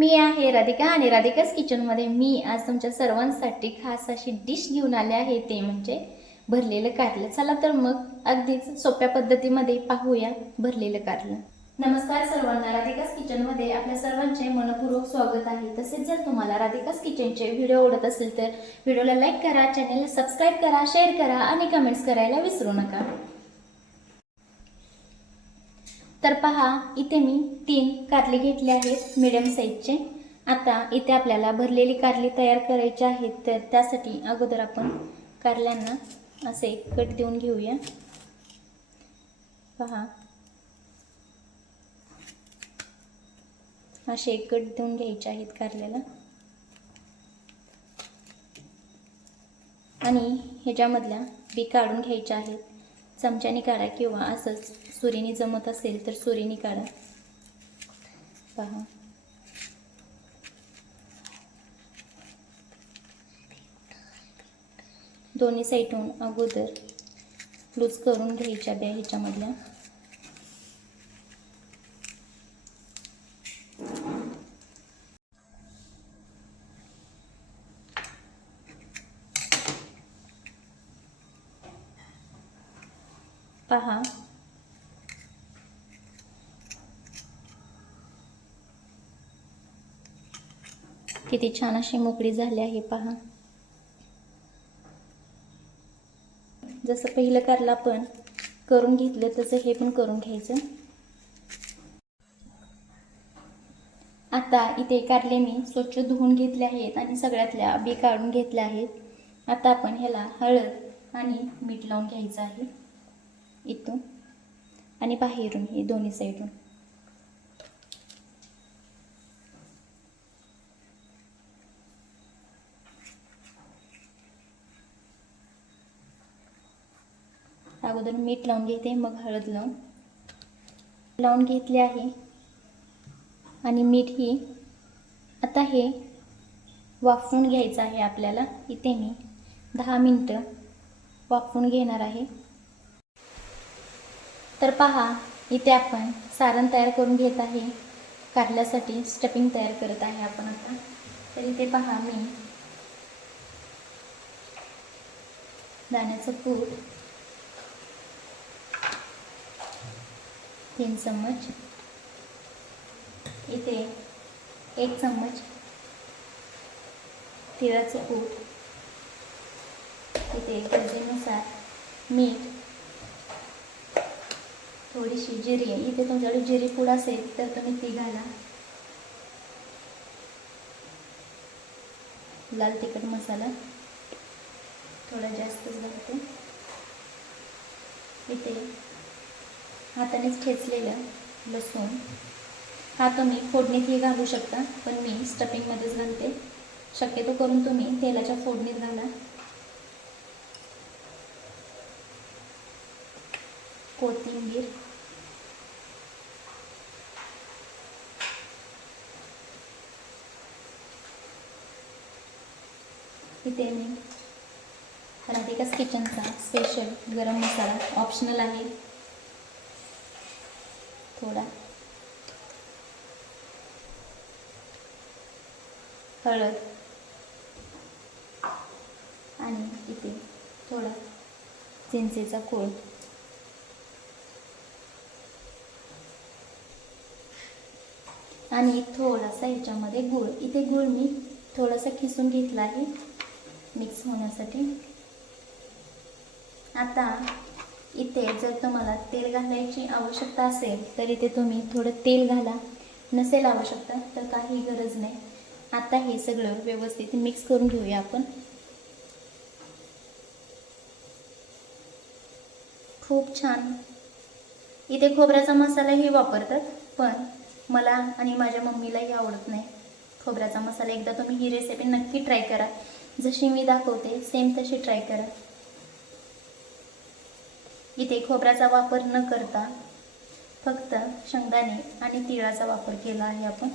मी आहे राधिका आणि राधिकाच किचनमध्ये मी आज तुमच्या सर्वांसाठी खास अशी डिश घेऊन आले आहे. ते म्हणजे भरलेलं कारलं. चला तर मग अगदीच सोप्या पद्धतीमध्ये पाहूया भरलेलं कारलं. नमस्कार सर्वांना. राधिकास किचनमध्ये आपल्या सर्वांचे मनपूर्वक स्वागत आहे. तसेच जर तुम्हाला राधिकास किचनचे व्हिडिओ आवडत असेल तर व्हिडिओला लाईक करा चॅनलला सबस्क्राईब करा शेअर करा आणि कमेंट्स करायला विसरू नका. तर पहा इथे मी तीन कारले घेतले आहेत मिडियम साईजचे आता इथे आपल्याला भरलेली कारली तयार करायची आहेत तर त्यासाठी अगोदर आपण कारल्यांना असे कट देऊन घेऊया. पहा. असे कट देऊन घ्यायचे आहेत कारल्याला. आणि ह्याच्यामधल्या बी काढून घ्यायच्या आहेत. चमच्याने काढा किंवा असंच सुरीने जमत असेल तर सुरीने काढा. पहा. दोन्ही साईडहून अगोदर लूज करून घ्यायच्या ब्या ह्याच्यामधल्या पहा किती छान अशी मोकळी झाली आहे पहा. जसं पहिलं कारलं आपण करून घेतलं तसं हे पण करून घ्यायचं. आता इथे कारले मी स्वच्छ धुवून घेतले आहेत आणि सगळ्यातल्या बी काढून घेतल्या आहेत. आता आपण ह्याला हळद आणि मीठ लावून घ्यायचं आहे. इथून आणि बाहेरून हे दोन्ही साईडून अगोदर मीठ लावून घेते मग हळद लावून. लावून घेतले आहे. आणि मीठ ही आता हे वाफवून घ्यायचं आहे आपल्याला. इथे मी दहा मिनटं वाफवून घेणार आहे. तर पहा इथे आपण सारण तयार करून घेत आहे. काढल्यासाठी स्टफिंग तयार करत आहे आपण आता. तर इथे पहा मी दाण्याचं कूट. तीन चम्मच. इथे एक चम्मच तिळाचं कूट इथे गरजेनुसार मीठ. थोडीशी जिरी इथे तुमच्याकडे जिरी पूड असेल तर तुम्ही ती घाला. लाल तिखट मसाला थोडा जास्तच घालते. इथे हातानेच ठेचलेलं लसूण. हा तुम्ही फोडणीतही घालू शकता पण मी स्टफिंगमध्येच घालते. शक्यतो करून तुम्ही तेलाच्या फोडणीत घाला. कोथिंबीर. इथे मी राधिकास किचनचा स्पेशल गरम मसाला ऑप्शनल आहे. थोडा हळद. आणि इथे थोडा चिंचेचा कोळ आणि थोडासा याच्यामध्ये गूळ. इथे गूळ मी थोडासा खिसून घेतला आहे. मिक्स होण्यासाठी. आता इथे जर तुम्हाला तेल घालायची आवश्यकता असेल तर इथे तुम्ही थोडं तेल घाला. नसेल आवश्यकता तर काही गरज नाही. आता हे सगळं व्यवस्थित मिक्स करून घेऊया आपण. खूप छान. इथे खोबऱ्याचा मसालाही वापरतात पण मला आणि माझ्या मम्मीलाही आवडत नाही. खोबऱ्याचा मसाला एकदा तुम्ही ही रेसिपी नक्की ट्राय करा. जशी मी दाखवते सेम तशी ट्राय करा. इथे खोबऱ्याचा वापर न करता फक्त शेंगदाणे आणि तिळाचा वापर केला आहे आपण.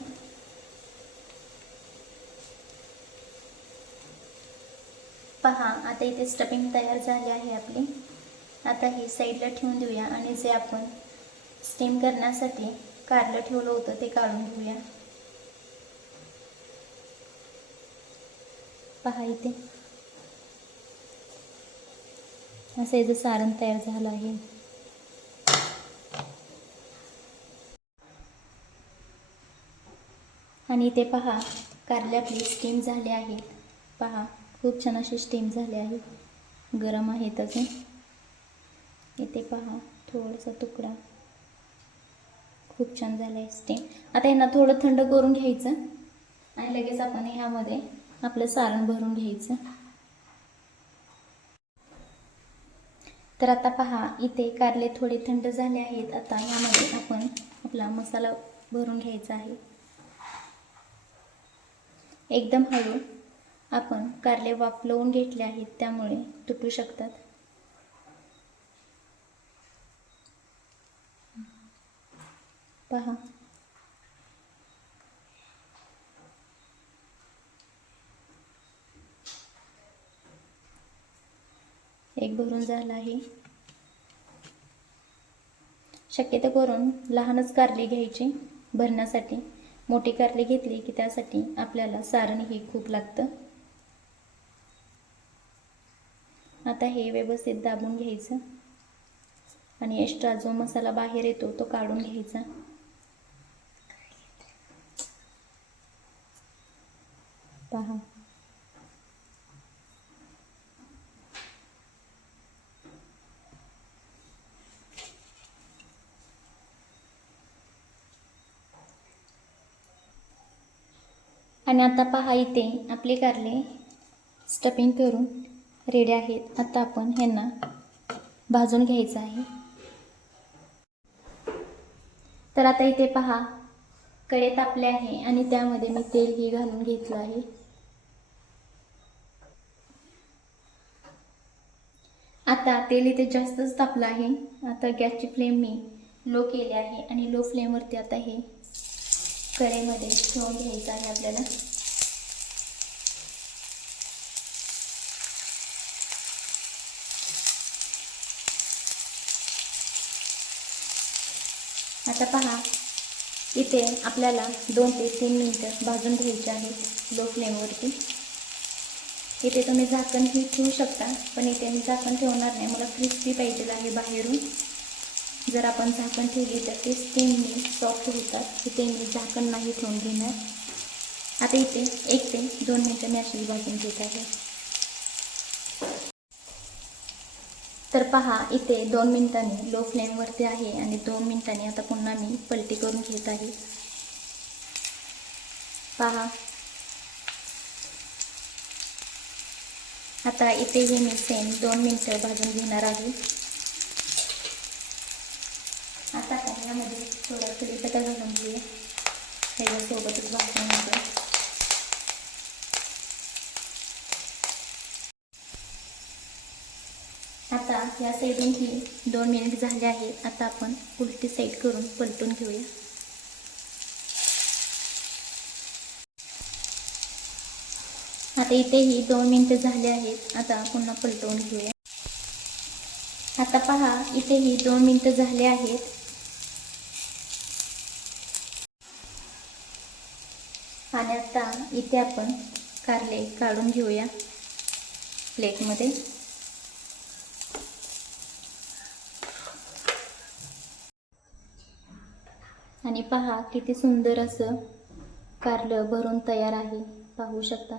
पहा आता इथे स्टफिंग तयार झाली आहे आपली. आता हे साईडला ठेवून देऊया आणि जे आपण स्टीम करण्यासाठी कारलं ठेवलं होतं ते काढून घेऊया. पहा इथे. असं याचं सारण तयार झालं आहे. आणि ते पहा कारले आपली स्टीम झाले आहेत. पहा खूप छान असे स्टीम झाले आहेत गरम आहेत अजून. इथे पहा थोडासा तुकडा. खूप छान झाला आहे स्टीम आता यांना थोडं थंड करून घ्यायचं. आणि लगेच आपण ह्यामध्ये आपलं सारण भरून घ्यायचं. तर आता पहा इथे कारले थोडे थंड झाले आहेत. आता यामध्ये आपण आपला मसाला भरून घ्यायचा आहे. एकदम हळू आपण कारले वापलवून घेतले आहेत त्यामुळे तुटू शकतात. पहा एक भरून झाला आहे. शक्यतो करून लहानच कारली घ्यायची भरण्यासाठी. मोठी कारली घेतली की त्यासाठी आपल्याला सारण हे खूप लागतं. आता हे व्यवस्थित दाबून घ्यायचं. आणि एक्स्ट्रा जो मसाला बाहेर येतो तो काढून घ्यायचा. पहा. आणि आता पहा इथे आपले कारले स्टफिंग करून रेडी आहेत. आता आपण ह्यांना भाजून घ्यायचं आहे. तर आता इथे पहा कडे तापले आहे आणि त्यामध्ये मी तेलही घालून घेतलं आहे. आता तेल इथे जास्तच तापलं आहे. आता गॅसची फ्लेम मी लो केली आहे आणि लो फ्लेमवरती आता हे कडेमध्ये ठेवून घ्यायचं आहे आपल्याला. आता पहा इथे आपल्याला दोन ते तीन मिनटं भाजून घ्यायचे आहेत लो फ्लेमवरती इथे तुम्ही झाकण ही ठेवू शकता पण इथे मी झाकण ठेवणार नाही. मला क्रिस्पी पाहिजे आहे बाहेरून. जर आपण झाकण ठेवली तर ते स्टेमनी सॉफ्ट होतात. इथे मी झाकण नाही ठेवून घेणार. आता इथे एक ते दोन मिनटं मी अशी भाजून घेत आहे. तर पहा इथे दोन मिनिटांनी लो फ्लेमवरती आहे आणि दोन मिनिटांनी आता पुन्हा मी पलटी करून घेत आहे. पहा. आता इथेही मी सेम दोन मिनटं भाजून घेणार आहे आता काय यामध्ये थोडं कढीपत्ता घालून घेऊया. ह्याच्यासोबतच भाजून आता या साईडून ही दोन मिनिट झाले आहे. आता आपण उलटी साईड करून पलटून घेऊया. आता इथेही दोन मिनिटं झाले आहेत. आता पुन्हा पलटवून घेऊया. आता पहा इथेही दोन मिनिटं झाले आहेत आणि आता इथे आपण कारले काढून घेऊया. प्लेटमध्ये. आणि पहा किती सुंदर असं कारलं भरून तयार आहे. पाहू शकता.